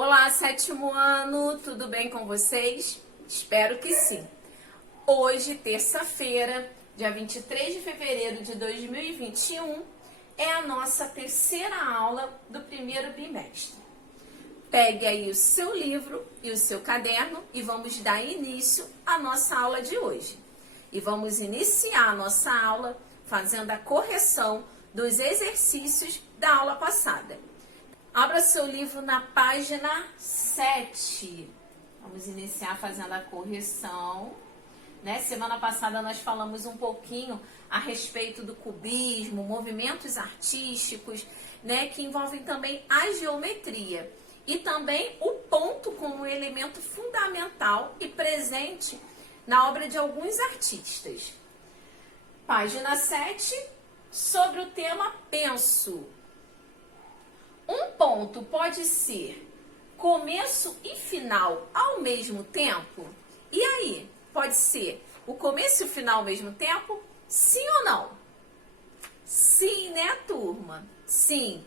Olá, sétimo ano, tudo bem com vocês? Espero que sim. Hoje, terça-feira, dia 23 de fevereiro de 2021, é a nossa terceira aula do primeiro bimestre. Pegue aí o seu livro e o seu caderno e vamos dar início à nossa aula de hoje. E vamos iniciar a nossa aula fazendo a correção dos exercícios da aula passada. Abra seu livro na página 7. Vamos iniciar fazendo a correção. Semana passada nós falamos um pouquinho a respeito do cubismo, movimentos artísticos, que envolvem também a geometria. E também o ponto como elemento fundamental e presente na obra de alguns artistas. Página 7, sobre o tema penso. Um ponto pode ser começo e final ao mesmo tempo? E aí, pode ser o começo e o final ao mesmo tempo? Sim ou não? Sim, né, turma? Sim.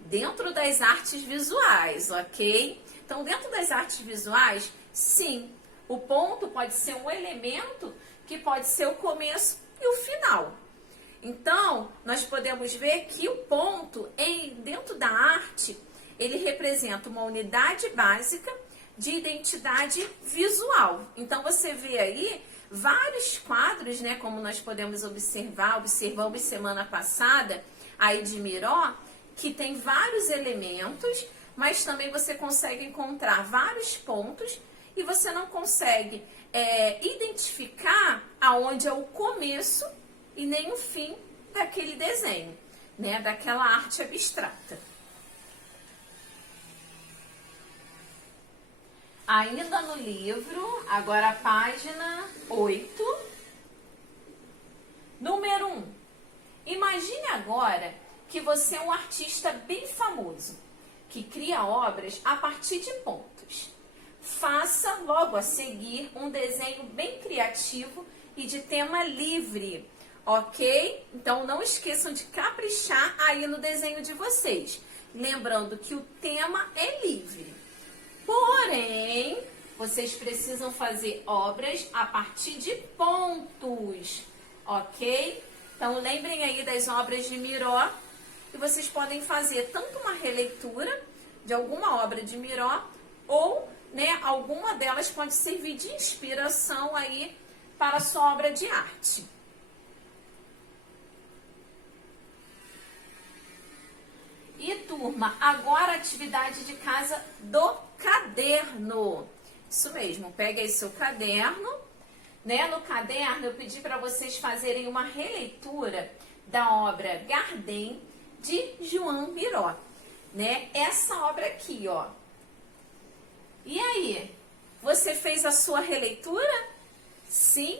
Dentro das artes visuais, ok? Então, dentro das artes visuais, sim, o ponto pode ser um elemento que pode ser o começo e o final. Então, nós podemos ver que o ponto, dentro da arte, ele representa uma unidade básica de identidade visual. Então, você vê aí vários quadros, como nós podemos observamos semana passada, aí de Miró, que tem vários elementos, mas também você consegue encontrar vários pontos e você não consegue identificar aonde é o começo e nem o fim daquele desenho, daquela arte abstrata. Ainda no livro, agora a página 8, número 1. Imagine agora que você é um artista bem famoso, que cria obras a partir de pontos. Faça logo a seguir um desenho bem criativo e de tema livre, ok? Então não esqueçam de caprichar aí no desenho de vocês. Lembrando que o tema é livre. Porém, vocês precisam fazer obras a partir de pontos, ok? Então lembrem aí das obras de Miró. E vocês podem fazer tanto uma releitura de alguma obra de Miró ou, alguma delas pode servir de inspiração aí para a sua obra de arte. E turma, agora a atividade de casa do caderno. Isso mesmo, pega aí seu caderno, No caderno eu pedi para vocês fazerem uma releitura da obra Gardem de João Miró, Essa obra aqui, ó. E aí, você fez a sua releitura? Sim?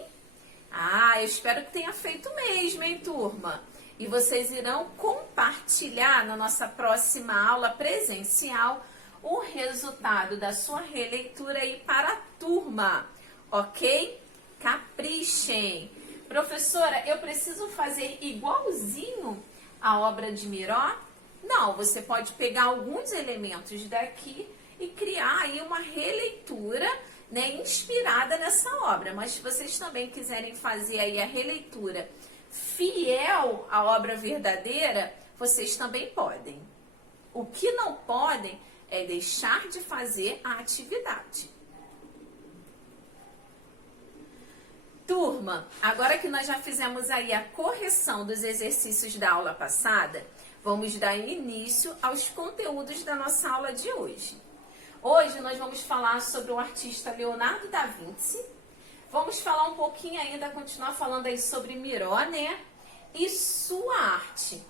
Eu espero que tenha feito mesmo, hein, turma? E vocês irão compartilhar na nossa próxima aula presencial o resultado da sua releitura aí para a turma, ok? Caprichem! Professora, eu preciso fazer igualzinho a obra de Miró? Não, você pode pegar alguns elementos daqui e criar aí uma releitura, inspirada nessa obra. Mas se vocês também quiserem fazer aí a releitura fiel à obra verdadeira, vocês também podem. O que não podem é deixar de fazer a atividade. Turma, agora que nós já fizemos aí a correção dos exercícios da aula passada, vamos dar início aos conteúdos da nossa aula de hoje. Hoje nós vamos falar sobre o artista Leonardo da Vinci. Vamos falar um pouquinho ainda, continuar falando aí sobre Miró, e sua arte.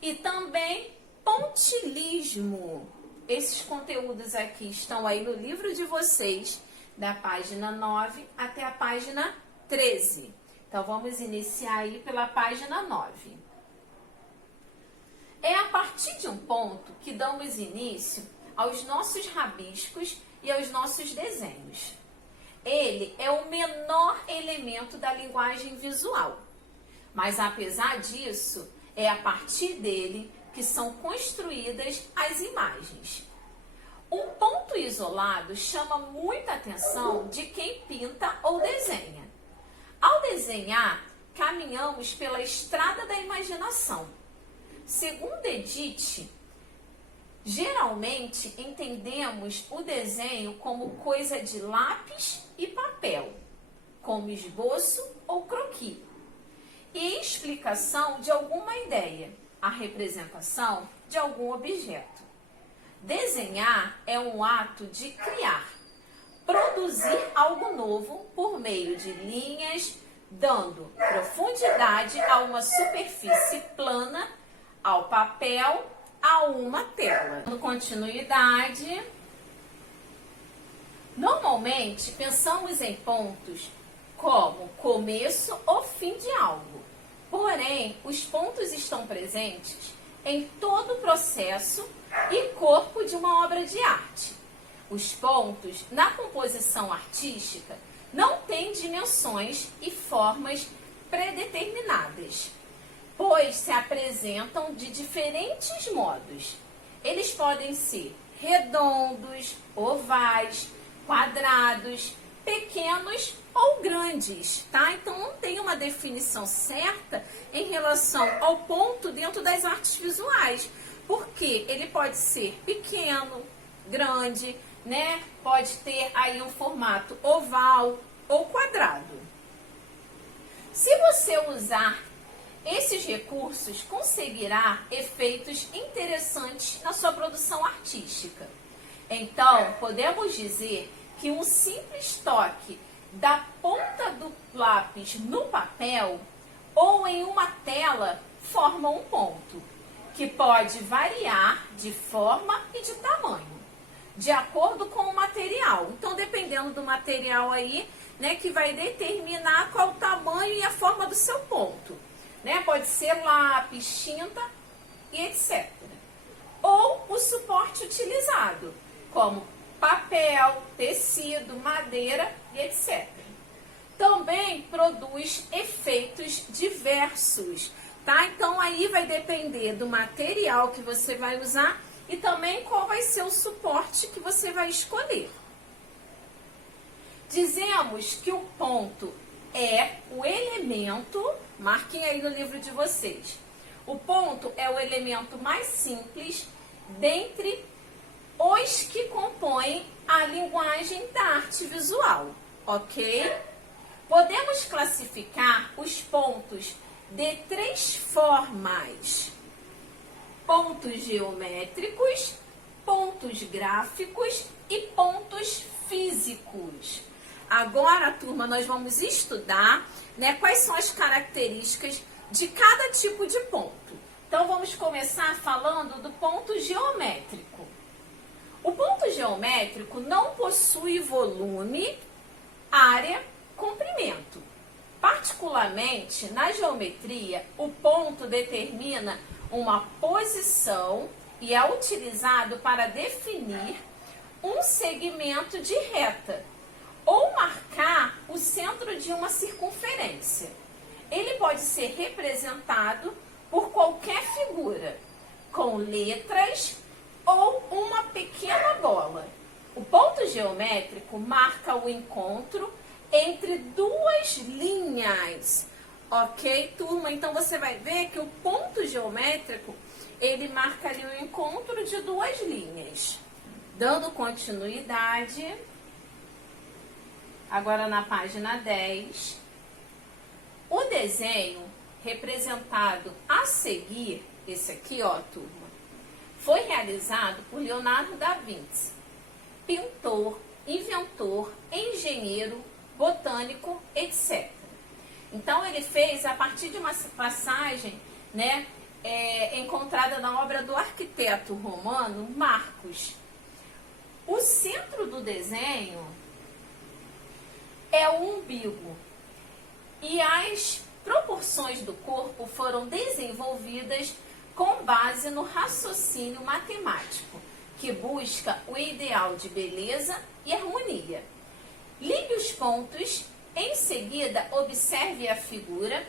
E também pontilhismo. Esses conteúdos aqui estão aí no livro de vocês, da página 9 até a página 13. Então, vamos iniciar aí pela página 9. É a partir de um ponto que damos início aos nossos rabiscos e aos nossos desenhos. Ele é o menor elemento da linguagem visual, mas apesar disso, é a partir dele que são construídas as imagens. Um ponto isolado chama muita atenção de quem pinta ou desenha. Ao desenhar, caminhamos pela estrada da imaginação. Segundo Edith, geralmente entendemos o desenho como coisa de lápis e papel, como esboço ou croquis, e explicação de alguma ideia, a representação de algum objeto. Desenhar é um ato de criar, produzir algo novo por meio de linhas, dando profundidade a uma superfície plana, ao papel, a uma tela. Dando continuidade, normalmente pensamos em pontos como começo ou fim de algo. Porém, os pontos estão presentes em todo o processo e corpo de uma obra de arte. Os pontos, na composição artística, não têm dimensões e formas predeterminadas, pois se apresentam de diferentes modos. Eles podem ser redondos, ovais, quadrados, pequenos ou grandes, tá? Então não tem uma definição certa em relação ao ponto dentro das artes visuais, porque ele pode ser pequeno, grande, né? Pode ter aí um formato oval ou quadrado. Se você usar esses recursos, conseguirá efeitos interessantes na sua produção artística. Então, podemos dizer que um simples toque da ponta do lápis no papel ou em uma tela forma um ponto, que pode variar de forma e de tamanho, de acordo com o material. Então, dependendo do material aí, né, que vai determinar qual o tamanho e a forma do seu ponto. Né? Pode ser lápis, tinta e etc. Ou o suporte utilizado, como papel, tecido, madeira e etc. Também produz efeitos diversos, tá? Então aí vai depender do material que você vai usar e também qual vai ser o suporte que você vai escolher. Dizemos que o ponto é o elemento, marquem aí no livro de vocês, o ponto é o elemento mais simples dentre os que compõem a linguagem da arte visual, ok? Podemos classificar os pontos de 3 formas: pontos geométricos, pontos gráficos e pontos físicos. Agora, turma, nós vamos estudar, né, quais são as características de cada tipo de ponto. Então, vamos começar falando do ponto geométrico. O ponto geométrico não possui volume, área, comprimento. Particularmente, na geometria, o ponto determina uma posição e é utilizado para definir um segmento de reta ou marcar o centro de uma circunferência. Ele pode ser representado por qualquer figura, com letras ou uma pequena bola. O ponto geométrico marca o encontro entre duas linhas, ok, turma? Então você vai ver que o ponto geométrico, ele marca ali o encontro de duas linhas. Dando continuidade, agora na página 10, o desenho representado a seguir, esse aqui, ó, turma, foi realizado por Leonardo da Vinci, pintor, inventor, engenheiro, botânico, etc. Então, ele fez a partir de uma passagem, né, encontrada na obra do arquiteto romano Marcos. O centro do desenho é o umbigo e as proporções do corpo foram desenvolvidas com base no raciocínio matemático, que busca o ideal de beleza e harmonia. Ligue os pontos, em seguida observe a figura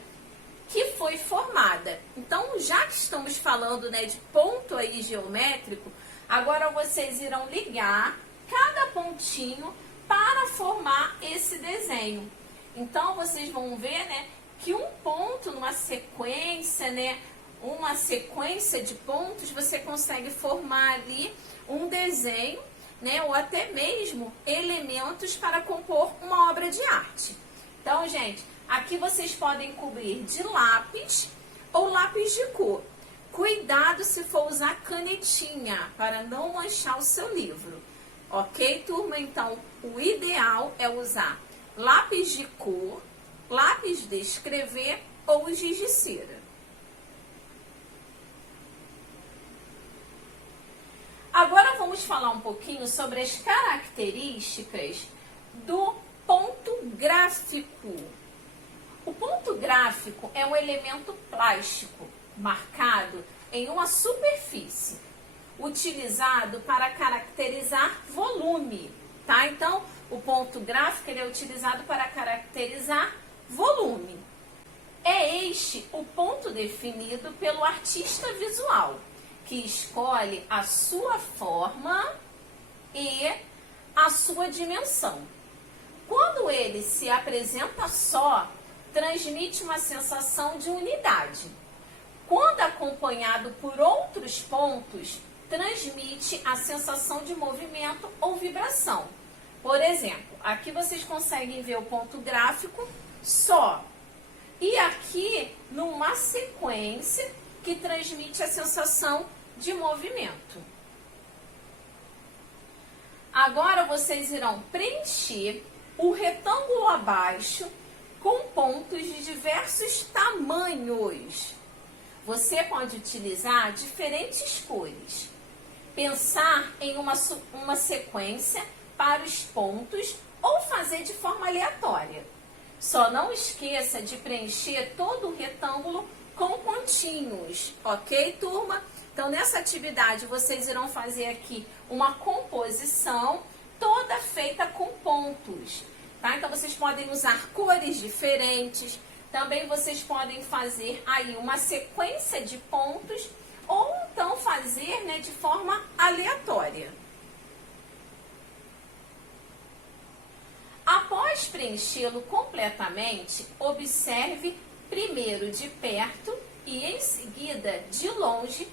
que foi formada. Então, já que estamos falando, né, de ponto aí geométrico, agora vocês irão ligar cada pontinho para formar esse desenho. Então, vocês vão ver, né, que um ponto numa sequência, né, uma sequência de pontos, você consegue formar ali um desenho, né, ou até mesmo elementos para compor uma obra de arte. Então, gente, aqui vocês podem cobrir de lápis ou lápis de cor. Cuidado se for usar canetinha para não manchar o seu livro. Ok, turma? Então, o ideal é usar lápis de cor, lápis de escrever ou giz de cera. Agora vamos falar um pouquinho sobre as características do ponto gráfico. O ponto gráfico é um elemento plástico marcado em uma superfície, utilizado para caracterizar volume, tá? Então, o ponto gráfico ele é utilizado para caracterizar volume. É este o ponto definido pelo artista visual, que escolhe a sua forma e a sua dimensão. Quando ele se apresenta só, transmite uma sensação de unidade. Quando acompanhado por outros pontos, transmite a sensação de movimento ou vibração. Por exemplo, aqui vocês conseguem ver o ponto gráfico só. E aqui, numa sequência que transmite a sensação de movimento. Agora vocês irão preencher o retângulo abaixo com pontos de diversos tamanhos. Você pode utilizar diferentes cores. Pensar em uma sequência para os pontos ou fazer de forma aleatória. Só não esqueça de preencher todo o retângulo com pontinhos, ok, turma? Então, nessa atividade, vocês irão fazer aqui uma composição toda feita com pontos, tá? Então, vocês podem usar cores diferentes. Também vocês podem fazer aí uma sequência de pontos ou então fazer, né, de forma aleatória. Após preenchê-lo completamente, observe primeiro de perto e em seguida de longe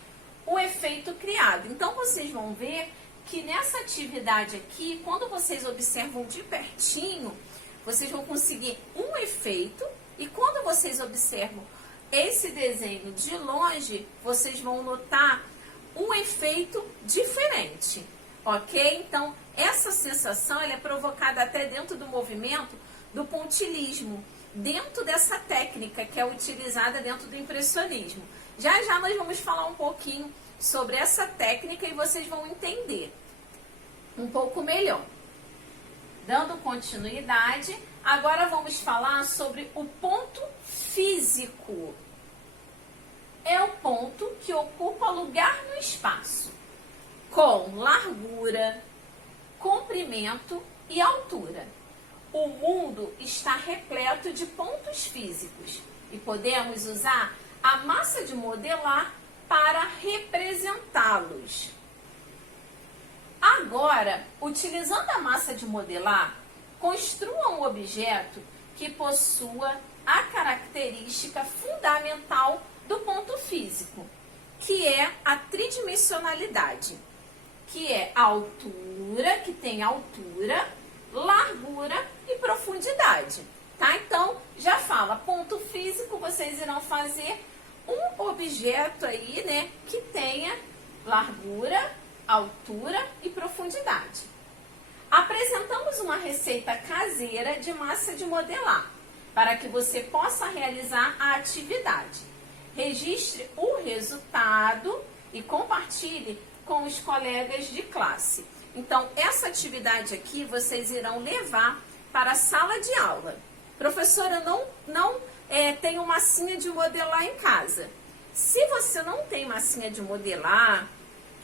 o efeito criado. Então, vocês vão ver que nessa atividade aqui, quando vocês observam de pertinho, vocês vão conseguir um efeito. E quando vocês observam esse desenho de longe, vocês vão notar um efeito diferente, ok? Então, essa sensação ela é provocada até dentro do movimento do pontilhismo, dentro dessa técnica que é utilizada dentro do impressionismo. Já já nós vamos falar um pouquinho sobre essa técnica e vocês vão entender um pouco melhor. Dando continuidade, agora vamos falar sobre o ponto físico. É o ponto que ocupa lugar no espaço, com largura, comprimento e altura. O mundo está repleto de pontos físicos e podemos usar a massa de modelar para representá-los. Agora, utilizando a massa de modelar, construa um objeto que possua a característica fundamental do ponto físico, que é a tridimensionalidade, que é a altura, que tem altura, largura e profundidade, tá? Então, já fala, ponto físico, vocês irão fazer um objeto aí, né, que tenha largura, altura e profundidade. Apresentamos uma receita caseira de massa de modelar, para que você possa realizar a atividade. Registre o resultado e compartilhe com os colegas de classe. Então, essa atividade aqui vocês irão levar para a sala de aula. Professora, não tenho massinha de modelar em casa. Se você não tem massinha de modelar,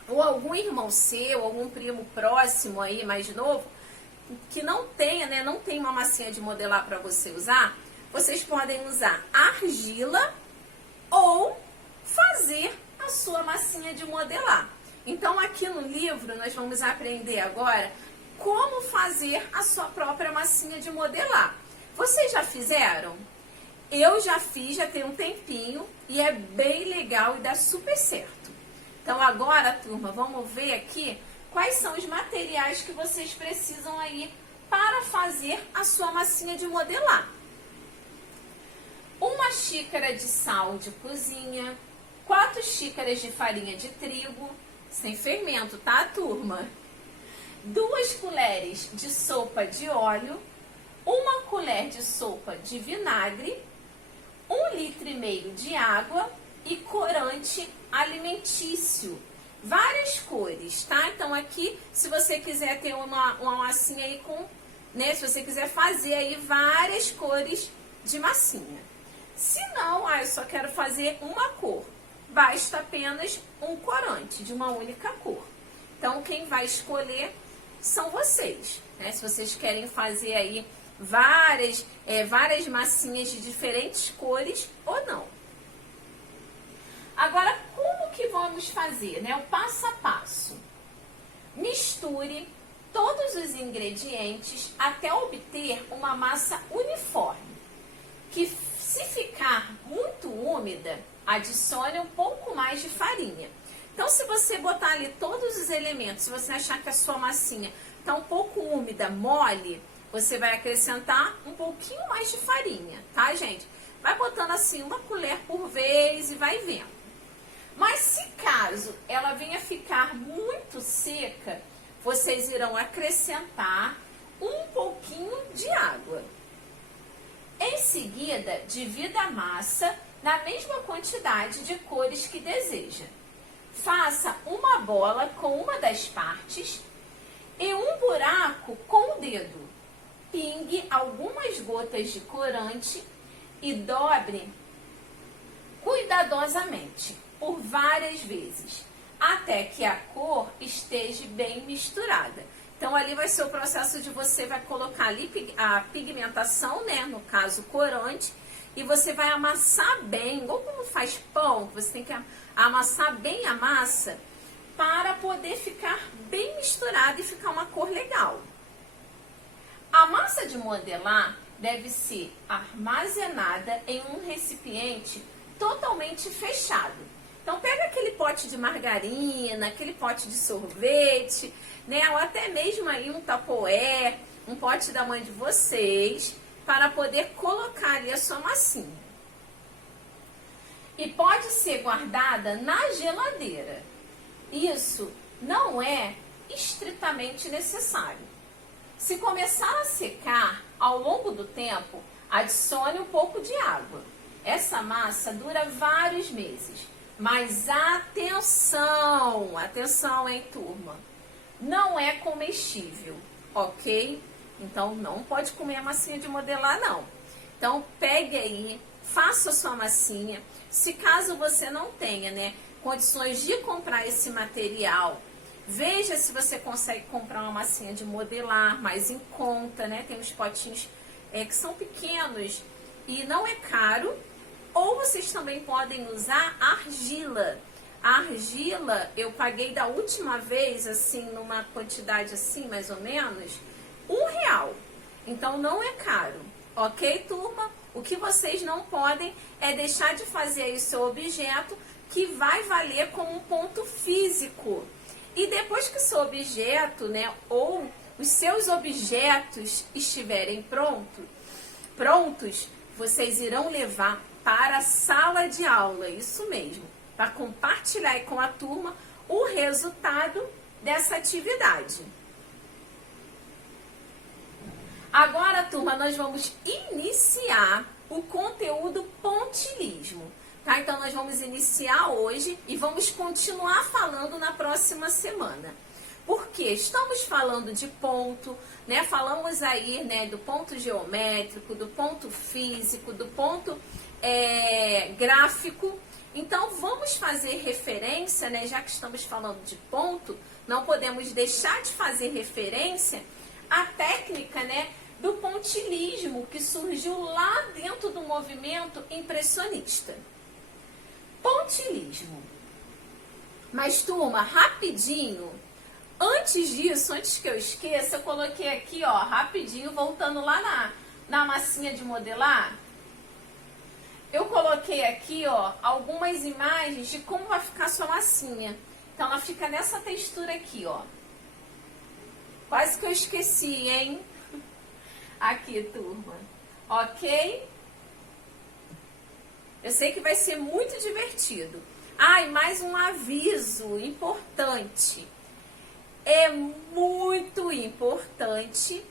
ou algum irmão seu, algum primo próximo aí, mais novo, que não tenha, né, não tem uma massinha de modelar para você usar, vocês podem usar argila ou fazer a sua massinha de modelar. Então, aqui no livro, nós vamos aprender agora como fazer a sua própria massinha de modelar. Vocês já fizeram? Eu já fiz, já tem um tempinho e é bem legal e dá super certo. Então agora, turma, vamos ver aqui quais são os materiais que vocês precisam aí para fazer a sua massinha de modelar. Uma xícara de sal de cozinha, 4 xícaras de farinha de trigo, sem fermento, tá, turma? 2 colheres de sopa de óleo, 1 colher de sopa de vinagre, 1,5 litro de água e corante alimentício. Várias cores, tá? Então aqui, se você quiser ter uma massinha aí com, né? Se você quiser fazer aí várias cores de massinha. Se não, eu só quero fazer uma cor. Basta apenas um corante de uma única cor. Então quem vai escolher são vocês, né? Se vocês querem fazer aí várias massinhas de diferentes cores ou não. Agora, como que vamos fazer, né? O passo a passo. Misture todos os ingredientes até obter uma massa uniforme. Que se ficar muito úmida, adicione um pouco mais de farinha. Então, se você botar ali todos os elementos, se você achar que a sua massinha está um pouco úmida, mole, você vai acrescentar um pouquinho mais de farinha, tá, gente? Vai botando assim 1 colher por vez e vai vendo. Mas se caso ela venha ficar muito seca, vocês irão acrescentar um pouquinho de água. Em seguida, divida a massa na mesma quantidade de cores que deseja. Faça uma bola com uma das partes e um buraco com o dedo. Pingue algumas gotas de corante e dobre cuidadosamente por várias vezes, até que a cor esteja bem misturada. Então ali vai ser o processo de você vai colocar ali a pigmentação, né, no caso corante, e você vai amassar bem, igual como faz pão, você tem que amassar bem a massa para poder ficar bem misturada e ficar uma cor legal. A massa de modelar deve ser armazenada em um recipiente totalmente fechado. Então pega aquele pote de margarina, aquele pote de sorvete, né, ou até mesmo aí um Tupperware, um pote da mãe de vocês, para poder colocar ali a sua massinha. E pode ser guardada na geladeira. Isso não é estritamente necessário. Se começar a secar ao longo do tempo, adicione um pouco de água. Essa massa dura vários meses. Mas atenção, atenção, hein, turma? Não é comestível, ok? Então não pode comer a massinha de modelar, não. Então pegue aí, faça a sua massinha. Se caso você não tenha, né, condições de comprar esse material, veja se você consegue comprar uma massinha de modelar mais em conta, né? Tem uns potinhos que são pequenos e não é caro. Ou vocês também podem usar argila. A argila eu paguei da última vez, assim, numa quantidade assim, mais ou menos, R$1. Então não é caro, ok, turma? O que vocês não podem é deixar de fazer aí o seu objeto, que vai valer como um ponto físico. E depois que o seu objeto, né, ou os seus objetos estiverem prontos, vocês irão levar para a sala de aula, isso mesmo, para compartilhar aí com a turma o resultado dessa atividade. Agora, turma, nós vamos iniciar o conteúdo pontilhismo, tá? Então, nós vamos iniciar hoje e vamos continuar falando na próxima semana. Porque estamos falando de ponto, né? Falamos aí, né, do ponto geométrico, do ponto físico, do ponto gráfico. Então, vamos fazer referência, né? Já que estamos falando de ponto, não podemos deixar de fazer referência à técnica, né, do pontilhismo, que surgiu lá dentro do movimento impressionista. Pontilhismo. Mas, turma, rapidinho, Antes disso, antes que eu esqueça, eu coloquei aqui, ó, rapidinho, voltando lá na massinha de modelar, eu coloquei aqui, ó, algumas imagens de como vai ficar a sua massinha. Então, ela fica nessa textura aqui, ó. Quase que eu esqueci, hein? Aqui, turma. Ok? Eu sei que vai ser muito divertido. Ah, e mais um aviso importante. É muito importante,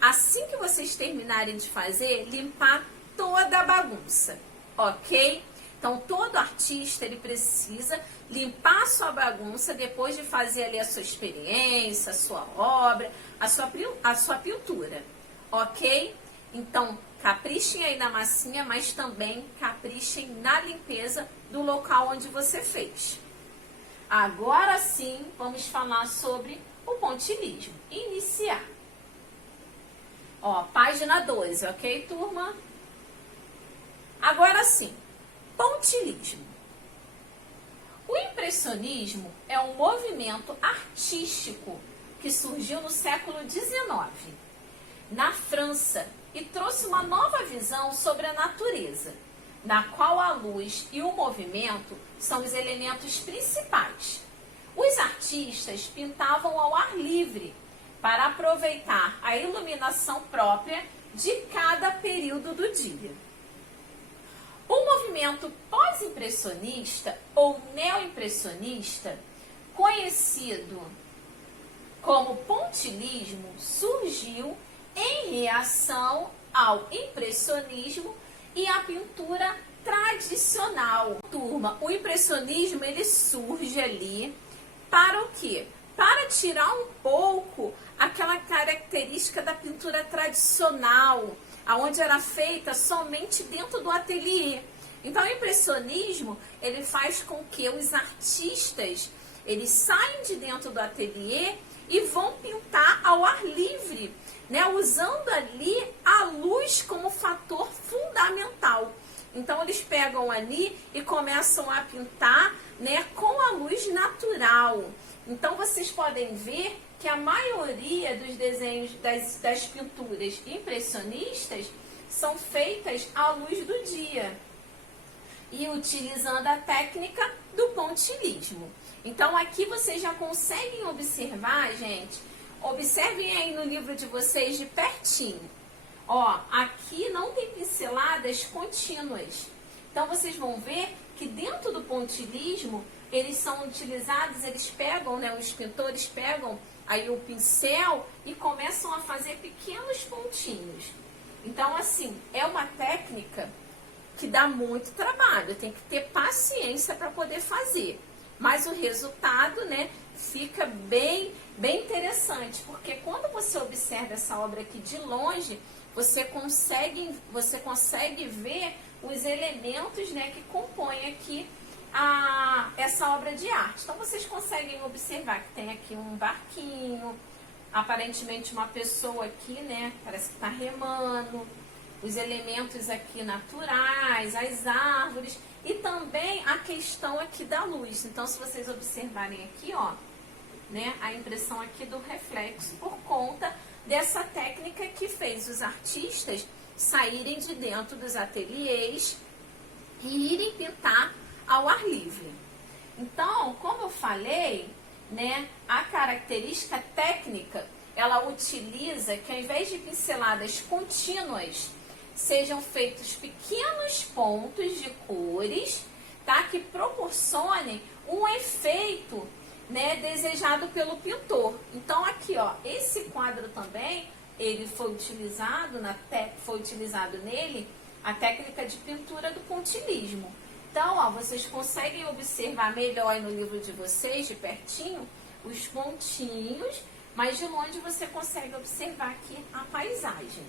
assim que vocês terminarem de fazer, limpar toda a bagunça, ok? Então, todo artista, ele precisa limpar a sua bagunça depois de fazer ali a sua experiência, a sua obra, a sua pintura, ok? Então, caprichem aí na massinha, mas também caprichem na limpeza do local onde você fez. Agora sim, vamos falar sobre o pontilhismo. Iniciar. Ó, página 12, ok, turma? Agora sim, pontilhismo. O impressionismo é um movimento artístico que surgiu no século XIX, na França, e trouxe uma nova visão sobre a natureza, na qual a luz e o movimento são os elementos principais. Os artistas pintavam ao ar livre para aproveitar a iluminação própria de cada período do dia. O movimento pós-impressionista ou neoimpressionista, conhecido como pontilhismo, surgiu em reação ao impressionismo e à pintura tradicional. Turma, o impressionismo, ele surge ali para o quê? Para tirar um pouco aquela característica da pintura tradicional, aonde era feita somente dentro do ateliê. Então, o impressionismo, ele faz com que os artistas, eles saem de dentro do ateliê e vão pintar ao ar livre, né, usando ali a luz como fator fundamental. Então, eles pegam ali e começam a pintar, né, com a luz natural. Então, vocês podem ver que a maioria dos desenhos, das pinturas impressionistas, são feitas à luz do dia e utilizando a técnica do pontilhismo. Então, aqui vocês já conseguem observar, gente. Observem aí no livro de vocês de pertinho. Ó, aqui não tem pinceladas contínuas. Então, vocês vão ver que dentro do pontilhismo, eles são utilizados, eles pegam, né, os pintores pegam aí o pincel e começam a fazer pequenos pontinhos. Então, assim, é uma técnica que dá muito trabalho, tem que ter paciência para poder fazer. Mas o resultado, né, fica bem interessante, porque quando você observa essa obra aqui de longe, você consegue ver os elementos, né, que compõem aqui essa obra de arte. Então, vocês conseguem observar que tem aqui um barquinho, aparentemente uma pessoa aqui, né, parece que está remando, os elementos aqui naturais, as árvores e também a questão aqui da luz. Então, se vocês observarem aqui, ó, né, a impressão aqui do reflexo por conta dessa técnica que fez os artistas saírem de dentro dos ateliês e irem pintar ao ar livre. Então, como eu falei, né, a característica técnica, ela utiliza que ao invés de pinceladas contínuas, sejam feitos pequenos pontos de cores, tá, que proporcionem um efeito, né, desejado pelo pintor. Então, aqui, ó, esse quadro também, ele foi utilizado, nele a técnica de pintura do pontilhismo. Então, ó, vocês conseguem observar melhor aí no livro de vocês, de pertinho, os pontinhos, mas de longe você consegue observar aqui a paisagem.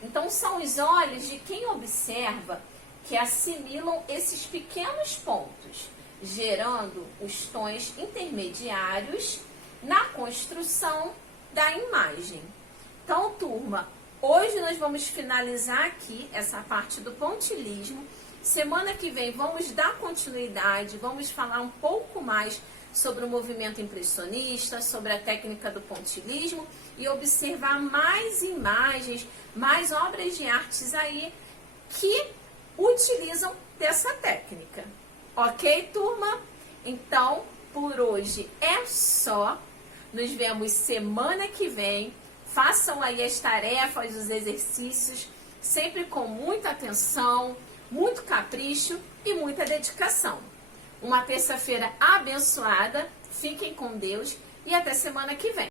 Então, são os olhos de quem observa que assimilam esses pequenos pontos, gerando os tons intermediários na construção da imagem. Então, turma, hoje nós vamos finalizar aqui essa parte do pontilhismo. Semana que vem vamos dar continuidade, vamos falar um pouco mais sobre o movimento impressionista, sobre a técnica do pontilhismo e observar mais imagens, mais obras de artes aí que utilizam dessa técnica. Ok, turma? Então, por hoje é só. Nos vemos semana que vem. Façam aí as tarefas, os exercícios, sempre com muita atenção, muito capricho e muita dedicação. Uma terça-feira abençoada. Fiquem com Deus e até semana que vem.